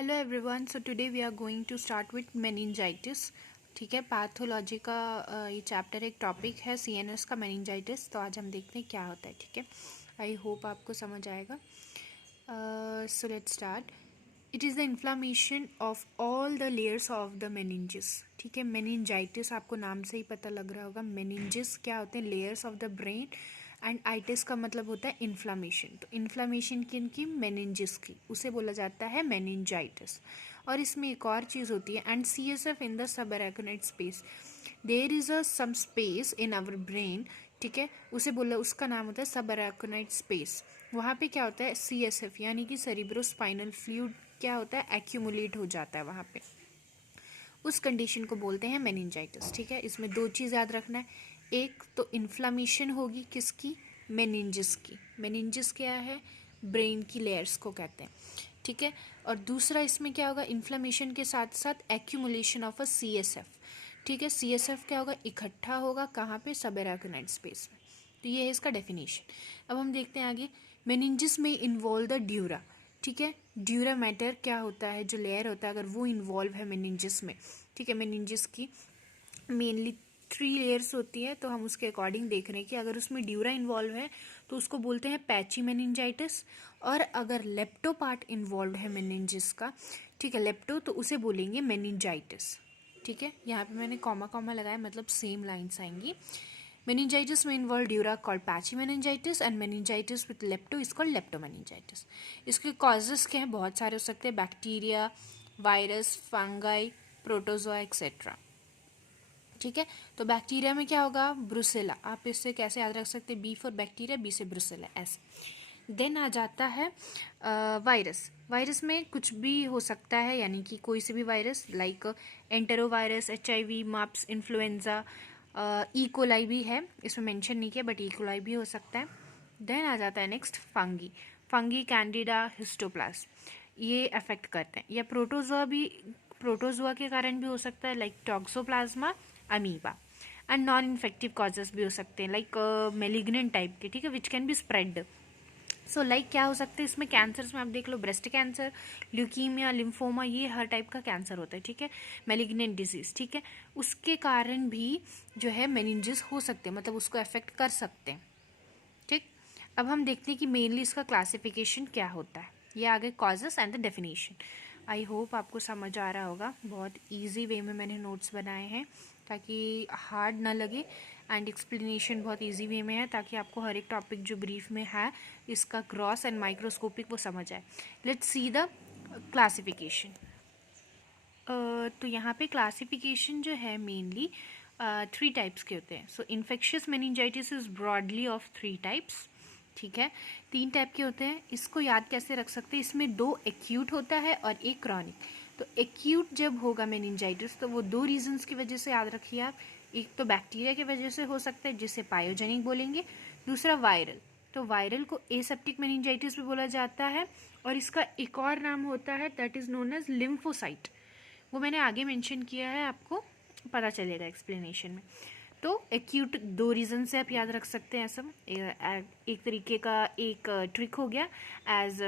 Hello everyone, so today we are going to start with meningitis. ठीक है, pathology का ये चैप्टर एक टॉपिक है सीएनएस का मेनिंजाइटिस। तो आज हम देखते हैं क्या होता है। ठीक है, आई होप आपको समझ आएगा। So let's start. It is the inflammation of all the layers of the meninges. ठीक है, मेनिंजाइटिस आपको नाम से ही पता लग रहा होगा। मेनिंजिस क्या होते हैं? Layers of the brain. And itis का मतलब होता है इन्फ्लामेशन। तो इन्फ्लामेशन की मेनिंजिस की, उसे बोला जाता है मेनिंजाइटिस। और इसमें एक और चीज़ होती है, and CSF in the subarachnoid space. There is a some space in our brain. ठीक है, उसे बोला, उसका नाम होता है सबअरेक्नोइड स्पेस। वहाँ पे क्या होता है? CSF यानी कि सेरिब्रोस्पाइनल फ्लूइड क्या होता है? एक्यूमुलेट हो जाता है वहाँ पे। उस कंडीशन को बोलते हैं मेनिंजाइटिस। ठीक है, इसमें दो चीज़ याद रखना है। एक तो इन्फ्लामेशन होगी किसकी? मेनिंजिस की। मेनिंजिस क्या है? ब्रेन की लेयर्स को कहते हैं। ठीक है, और दूसरा इसमें क्या होगा? इन्फ्लामेशन के साथ साथ एक्यूमुलेशन ऑफ अ CSF। ठीक है, CSF क्या होगा? इकट्ठा होगा कहाँ पे? सबअरेक्नोइड स्पेस में। तो ये है इसका डेफिनेशन। अब हम देखते हैं आगे। मेनिंजिस में इन्वॉल्व द ड्यूरा। ठीक है, ड्यूरा मैटर क्या होता है? जो लेयर होता है, अगर वो इन्वॉल्व है मेनिंजिस में। ठीक है, मेनिंजिस की मेनली 3 लेयर्स होती है, तो हम उसके अकॉर्डिंग देख रहे हैं कि अगर उसमें ड्यूरा इन्वॉल्व है तो उसको बोलते हैं पैची मेनिंजाइटिस। और अगर लेप्टो पार्ट इन्वॉल्व है मेनिंजिस का, ठीक है, लेप्टो, तो उसे बोलेंगे मेनिंजाइटिस। ठीक है, यहाँ पे मैंने कॉमा कॉमा लगाया, मतलब सेम लाइन्स आएंगी। meningitis may involve dura called patchy meningitis and meningitis with lepto is called leptomeningitis। इसके causes क्या हैं? बहुत सारे हो सकते हैं, bacteria, virus, fungi, protozoa etcetera. ठीक है, तो बैक्टीरिया में क्या होगा? ब्रुसेला। आप इससे कैसे याद रख सकते हैं? बी फॉर बैक्टीरिया, बी से ब्रुसेला, ऐसे। देन आ जाता है वायरस। वायरस में कुछ भी हो सकता है, यानी कि कोई से भी virus, like enterovirus, HIV, mumps, influenza, coli भी है, इसमें मेंशन नहीं किया, बट कोलाई भी हो सकता है। देन आ जाता है नेक्स्ट फंगी। फंगी, कैंडिडा, हिस्टोप्लाज्म, ये अफेक्ट करते हैं। या प्रोटोजोआ भी, प्रोटोजोआ के कारण भी हो सकता है, like toxoplasma, amoeba. And non infective causes भी हो सकते हैं, लाइक मेलिग्नेंट टाइप के। ठीक है, which can be spread. So like क्या हो सकते हैं इसमें? कैंसर्स में आप देख लो, ब्रेस्ट कैंसर, ल्यूकीमिया, लिम्फोमा, ये हर टाइप का कैंसर होता है। ठीक है, मेलिग्नेंट डिजीज। ठीक है, उसके कारण भी जो है मेनिंजिस हो सकते हैं, मतलब उसको अफेक्ट कर सकते हैं। ठीक, अब हम देखते हैं कि मेनली इसका क्लासिफिकेशन क्या होता है। ये आगे causes and the definition. I hope आपको समझ आ रहा होगा। बहुत इजी वे में मैंने नोट्स बनाए हैं ताकि हार्ड ना लगे, एंड एक्सप्लेनेशन बहुत इजी वे में है ताकि आपको हर एक टॉपिक जो ब्रीफ में है इसका ग्रॉस एंड माइक्रोस्कोपिक वो समझ आए। Let's see the classification. तो यहाँ पे क्लासिफिकेशन जो है मेनली 3 टाइप्स के होते हैं। So infectious meningitis is broadly of 3 types. ठीक है, 3 टाइप के होते हैं। इसको याद कैसे रख सकते हैं? इसमें 2 एक्यूट होता है और 1 क्रॉनिक। तो एक्यूट जब होगा मेनिंजाइटिस तो वो 2 रीजंस की वजह से याद रखिए आप। एक तो बैक्टीरिया की वजह से हो सकता है, जिसे पायोजेनिक बोलेंगे। दूसरा वायरल, तो वायरल को एसेप्टिक मेनिंजाइटिस भी बोला जाता है। और इसका एक और नाम होता है, that is known as lymphocyte. वो मैंने आगे मेंशन किया है, आपको पता चलेगा एक्सप्लेनेशन में। तो एक्यूट 2 रीज़न से आप याद रख सकते हैं ऐसा। एक तरीके का एक ट्रिक हो गया as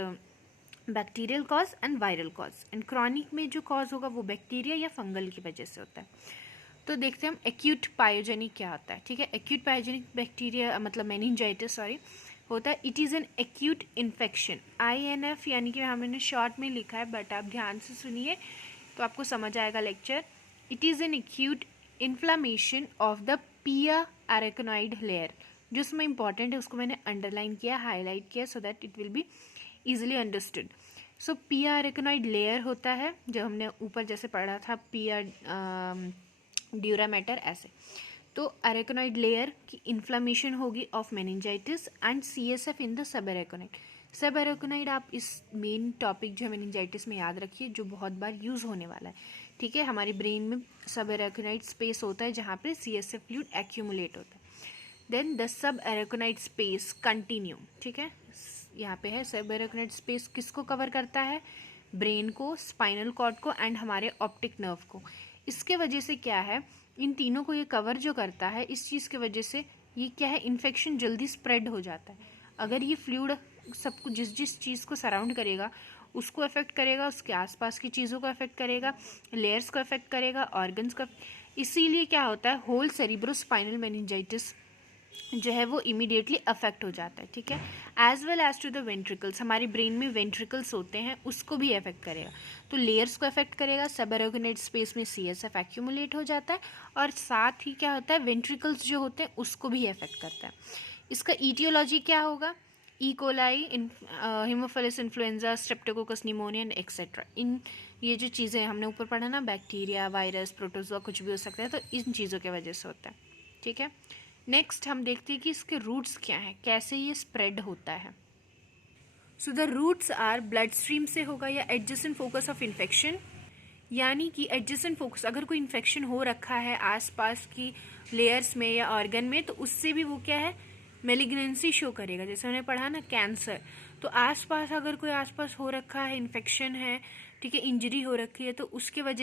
bacterial cause and viral cause. And chronic में जो कॉज होगा वो बैक्टीरिया या फंगल की वजह से होता है। तो देखते हैं हम एक्यूट पायोजेनिक क्या होता है। ठीक है, एक्यूट पायोजेनिक बैक्टीरिया मतलब मेनिंजाइटिस सॉरी होता है। It is an acute infection, INF, यानी कि हमने शॉर्ट में लिखा है, बट आप ध्यान से सुनिए तो आपको समझ आएगा lecture. It is an acute inflammation of the पिया एरेक्नोइड लेयर। जो उसमें इंपॉर्टेंट है उसको मैंने अंडरलाइन किया, हाईलाइट किया, so that it will be easily understood. So pia arachnoid layer होता है, जो हमने ऊपर जैसे पढ़ा था, पिया ड्यूरा मैटर ऐसे। तो एरेक्नोइड लेयर की इन्फ्लामेशन होगी of meningitis and CSF in the sub arachnoid. सब एरेक्नोइड आप इस मेन टॉपिक जो है मेनिंजाइटिस में याद रखिए, जो बहुत बार यूज़ होने वाला है। ठीक है, हमारी ब्रेन में सब एरेक्नोइड स्पेस होता है जहाँ पे CSF फ्लूइड एक्यूमुलेट होता है। Then the sub arachnoid space continue. ठीक है, यहाँ पे है सब एरेक्नोइड स्पेस किसको कवर करता है? ब्रेन को, स्पाइनल कॉर्ड को एंड हमारे ऑप्टिक नर्व को। इसके वजह से क्या है, इन तीनों को ये कवर जो करता है, इस चीज़ की वजह से ये क्या है, इन्फेक्शन जल्दी स्प्रेड हो जाता है। अगर ये फ्लूइड सबको जिस जिस चीज़ को सराउंड करेगा उसको अफेक्ट करेगा, उसके आसपास की चीज़ों को अफेक्ट करेगा, लेयर्स को अफेक्ट करेगा, ऑर्गन्स को। इसीलिए क्या होता है, होल सेरिब्रोस्पाइनल मेनिंजाइटिस जो है वो इमीडिएटली अफेक्ट हो जाता है, ठीक है। As well as to the ventricles, हमारी ब्रेन में वेंट्रिकल्स होते हैं, उसको भी अफेक्ट करेगा। तो लेयर्स को अफेक्ट करेगा, सबएरागोनेट स्पेस में CSF एक्यूमुलेट हो जाता है, और साथ ही क्या होता है, वेंट्रिकल्स जो होते हैं उसको भी अफेक्ट करता है। इसका ईटियोलॉजी क्या होगा, E coli, haemophilus influenzae, streptococcus pneumoniae etcetera. इन ये जो चीज़ें हमने ऊपर पढ़ा ना, बैक्टीरिया, वायरस, प्रोटोजोआ, कुछ भी हो सकता है, तो इन चीज़ों की वजह से होता है, ठीक है। नेक्स्ट हम देखते हैं कि इसके रूट्स क्या हैं, कैसे ये स्प्रेड होता है। So the routes are blood stream से होगा या एडजेसेंट फोकस ऑफ इन्फेक्शन, यानी कि एडजेसेंट फोकस, अगर कोई इन्फेक्शन हो रखा है आसपास की लेयर्स में या ऑर्गन में, तो उससे भी वो क्या है, मेलिग्नेंसी शो करेगा। जैसे हमने पढ़ा ना कैंसर, तो आसपास अगर कोई आसपास हो रखा है, इन्फेक्शन है, ठीक है, इंजरी हो रखी है, तो उसके वजह